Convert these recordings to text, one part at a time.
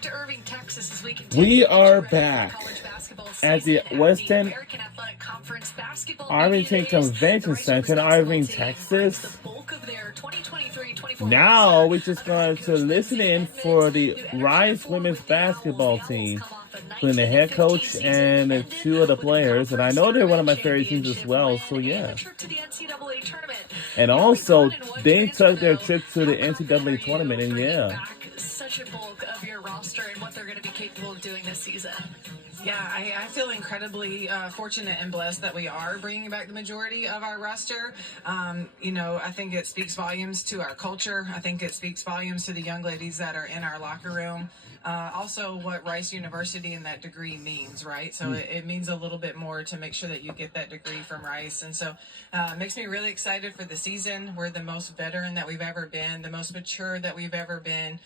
back to Irving, Texas, as we We continue are college back basketball at season the at the Weston American Athletic Conference Basketball Media Arlington Days. The Convention Rice Women's Center in basketball Irving, team brings the Texas. bulk of their 2023-24 Now roster we're just under head going to coach listen Lindsay in Edmonds, for the who entered year Rice four women's with the Owls. The basketball Owls team, come off a including the head 19-15 coach season and that ended two of the with a players. And I conference know they're one of tournament my favorite teams as championship well. win So and a yeah. trip to the NCAA tournament. And You're only also, brought in one they transfer, took their though. trip to How the confident are NCAA you tournament, and bringing yeah. back such a bulk of your roster and what they're going to be capable of doing this season? Yeah, I feel incredibly fortunate and blessed that we are bringing back the majority of our roster. I think it speaks volumes to our culture. I think it speaks volumes to the young ladies that are in our locker room. Also, what Rice University and that degree means, right? So it means a little bit more to make sure that you get that degree from Rice. And so it makes me really excited for the season. We're the most veteran that we've ever been, the most mature that we've ever been.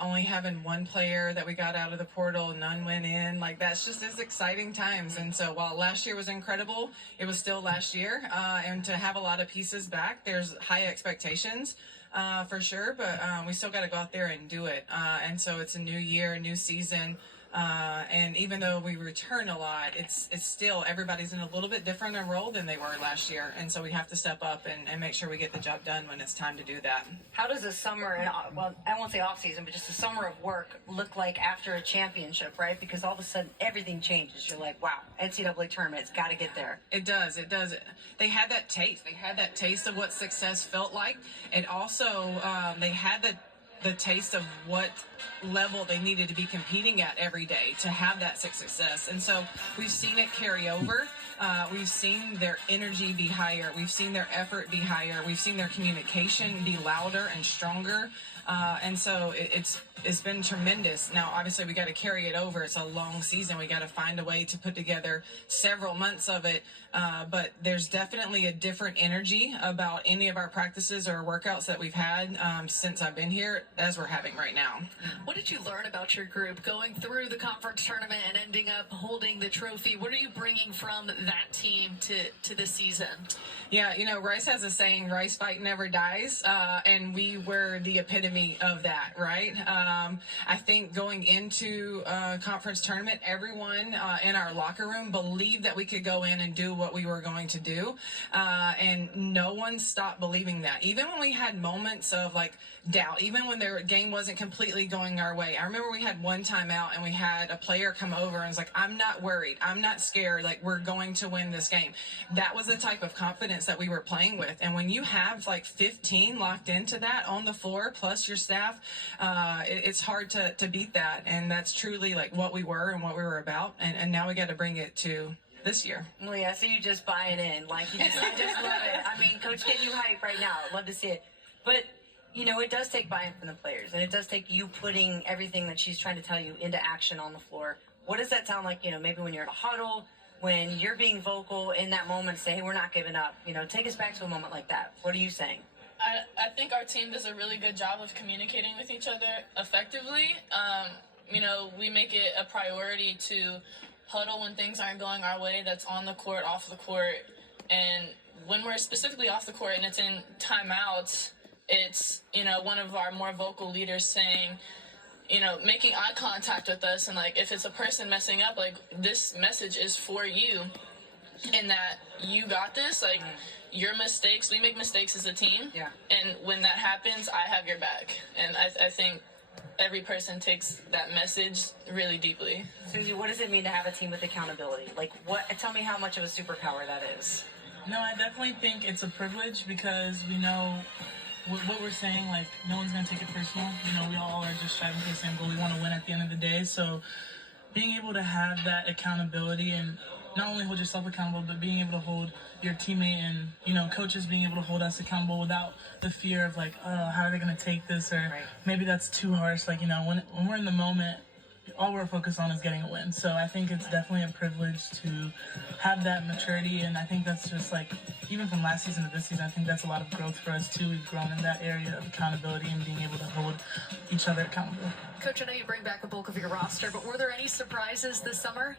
Only having one player that we got out of the portal, none went in. Like, that's just as exciting times. And so while last year was incredible, it was still last year. And to have a lot of pieces back, there's high expectations. For sure, but we still got to go out there and do it. And so it's a new year, a new season. And even though we return a lot, it's still everybody's in a little bit different a role than they were last year. And so we have to step up and make sure we get the job done when it's time to do that. How does a summer, and well, I won't say off season, but just a summer of work look like after a championship, right? Because all of a sudden everything changes. You're like, wow, NCAA tournament, it's got to get there. It does. It does. They had that taste. They had that taste of what success felt like. And also they had the taste of what level they needed to be competing at every day to have that success. And so we've seen it carry over. We've seen their energy be higher. We've seen their effort be higher. We've seen their communication be louder and stronger. And so it's been tremendous. Now, obviously, we got to carry it over. It's a long season. We got to find a way to put together several months of it. But there's definitely a different energy about any of our practices or workouts that we've had since I've been here as we're having right now. What did you learn about your group going through the conference tournament and ending up holding the trophy? What are you bringing from that team to this season? Yeah, Rice has a saying, Rice fight never dies, and we were the epitome of that, right? I think going into conference tournament, everyone in our locker room believed that we could go in and do what we were going to do, and no one stopped believing that. Even when we had moments of doubt, even when their game wasn't completely going our way. I remember we had one timeout and we had a player come over and was like, I'm not worried. I'm not scared. We're going to win this game. That was the type of confidence that we were playing with. And when you have 15 locked into that on the floor, plus your staff, it's hard to beat that. And that's truly what we were and what we were about. And now we got to bring it to this year. Well, yeah, I see you just buying in. I just love it. I mean, Coach, getting you hype right now. I'd love to see it. But it does take buy-in from the players, and it does take you putting everything that she's trying to tell you into action on the floor. What does that sound like, maybe when you're in a huddle, when you're being vocal in that moment, say, hey, we're not giving up. Take us back to a moment like that. What are you saying? I think our team does a really good job of communicating with each other effectively. We make it a priority to huddle when things aren't going our way. That's on the court, off the court. And when we're specifically off the court and it's in timeouts, it's, one of our more vocal leaders saying, making eye contact with us. And, if it's a person messing up, this message is for you and that you got this. Your mistakes, we make mistakes as a team. Yeah. And when that happens, I have your back. And I think every person takes that message really deeply. Susie, what does it mean to have a team with accountability? Tell me how much of a superpower that is. No, I definitely think it's a privilege because we know what we're saying, no one's going to take it personal. We all are just striving for the same goal. We want to win at the end of the day. So being able to have that accountability and not only hold yourself accountable, but being able to hold your teammate and, coaches being able to hold us accountable without the fear of how are they going to take this? Or maybe that's too harsh. When we're in the moment, all we're focused on is getting a win. So I think it's definitely a privilege to have that maturity. And I think that's just even from last season to this season, I think that's a lot of growth for us too. We've grown in that area of accountability and being able to hold each other accountable. Coach, I know you bring back a bulk of your roster, but were there any surprises this summer?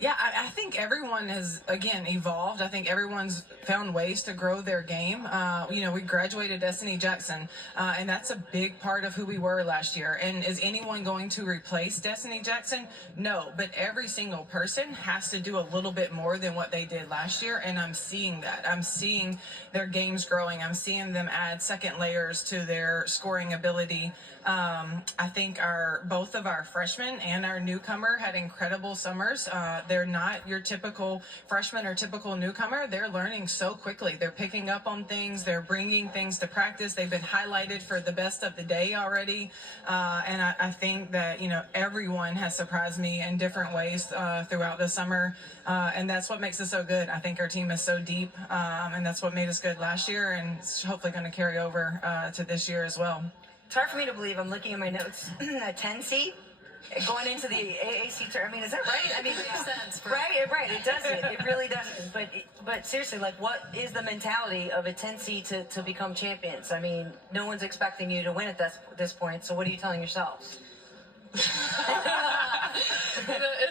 Yeah, I think everyone has, again, evolved. I think everyone's found ways to grow their game. We graduated Destiny Jackson, and that's a big part of who we were last year. And is anyone going to replace Destiny Jackson? No, but every single person has to do a little bit more than what they did last year, and I'm seeing that. I'm seeing their games growing. I'm seeing them add second layers to their scoring ability. I think both of our freshmen and our newcomer had incredible summers. They're not your typical freshman or typical newcomer. They're learning so quickly. They're picking up on things. They're bringing things to practice. They've been highlighted for the best of the day already. And I think that, everyone has surprised me in different ways throughout the summer. And that's what makes us so good. I think our team is so deep, and that's what made us good last year, and it's hopefully going to carry over to this year as well. It's hard for me to believe. I'm looking at my notes. A 10 seed going into the AAC tournament. I mean, is that right? I mean, Makes sense. right. It doesn't. It really doesn't. But seriously, like, what is the mentality of a 10 seed to become champions? I mean, no one's expecting you to win at this point. So what are you telling yourselves?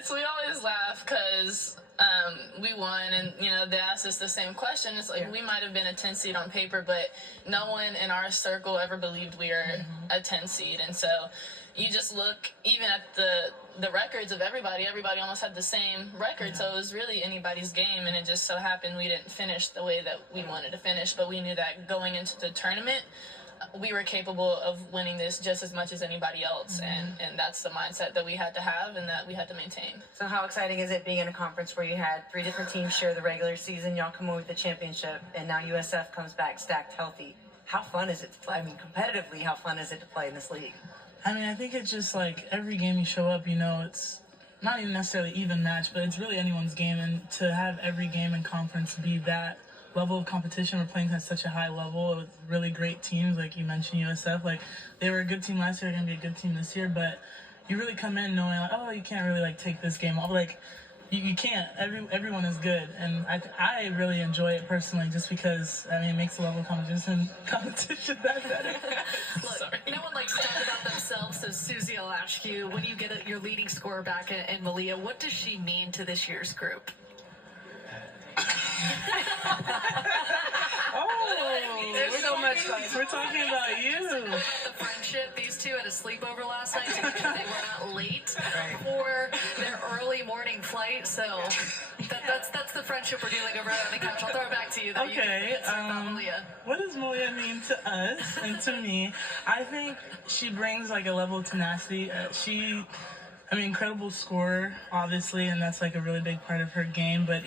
We always laugh because we won, and they asked us the same question. It's like we might have been a 10 seed on paper, but no one in our circle ever believed we were a 10 seed. And so you just look even at the records of everybody almost had the same record. So it was really anybody's game, and it just so happened we didn't finish the way that we wanted to finish, but we knew that going into the tournament we were capable of winning this just as much as anybody else, and that's the mindset that we had to have and that we had to maintain. So how exciting is it being in a conference where you had 3 different teams share the regular season, y'all come away with the championship, and now USF comes back stacked healthy? How fun is it to play? I mean, competitively, how fun is it to play in this league? I mean, I think it's just like every game you show up, it's not even necessarily even match, but it's really anyone's game, and to have every game in conference be that level of competition. We're playing at such a high level with really great teams, like you mentioned, USF. Like, they were a good team last year, they're gonna be a good team this year, but you really come in knowing, like, oh, you can't really like take this game off. Like, you can't. Everyone is good, and I really enjoy it personally, just because it makes the level of competition that better. Look, no one likes to talk about themselves, so Susie, I'll ask you: when you get your leading scorer back in Malia, what does she mean to this year's group? There's so much fun. We're talking about you. The friendship. These two had a sleepover last night to make sure they were not late for their early morning flight. So that's the friendship we're dealing over on the couch. I'll throw it back to you. Okay. What does Malia mean to us and to me? I think she brings like a level of tenacity. Incredible scorer, obviously, and that's like a really big part of her game. But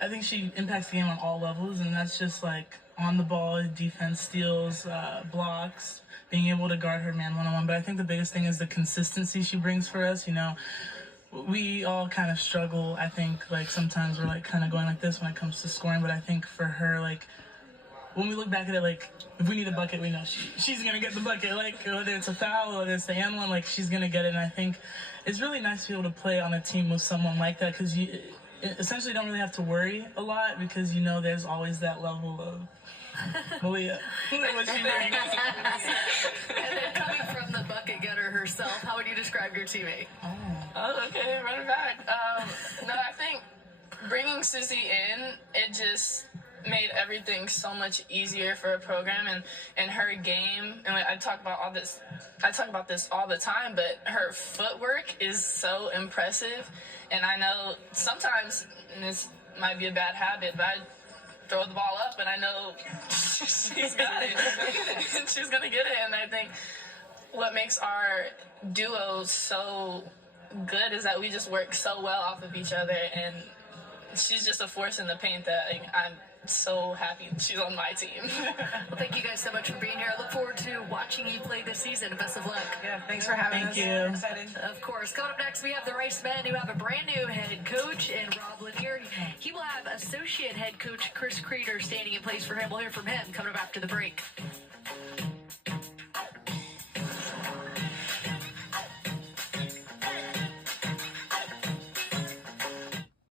I think she impacts the game on all levels, and that's just like on the ball, defense, steals, blocks, being able to guard her man one-on-one. But I think the biggest thing is the consistency she brings for us. We all kind of struggle. I think like sometimes we're like kind of going like this when it comes to scoring. But I think for her, like when we look back at it, like if we need a bucket, we know she's gonna get the bucket. Like whether it's a foul, whether it's the and one, like she's gonna get it. And I think it's really nice to be able to play on a team with someone like that, because you essentially don't really have to worry a lot, because there's always that level of Malia. What she brings. And then coming from the bucket getter herself, how would you describe your teammate? Oh, okay, run it back. No, I think bringing Susie in, it just made everything so much easier for a program, and her game. And I talk about this all the time, but her footwork is so impressive. And I know sometimes, and this might be a bad habit, but I throw the ball up and I know she's got it. And she's gonna get it. And I think what makes our duo so good is that we just work so well off of each other, and she's just a force in the paint that I'm so happy she's on my team. Well, thank you guys so much for being here. I look forward to watching you play this season. Best of luck. Yeah, thanks for having us. Thank you. We're excited. Of course. Coming up next, we have the Rice Men, who have a brand new head coach in Rob Lanier. He will have associate head coach Chris Creeder standing in place for him. We'll hear from him coming up after the break.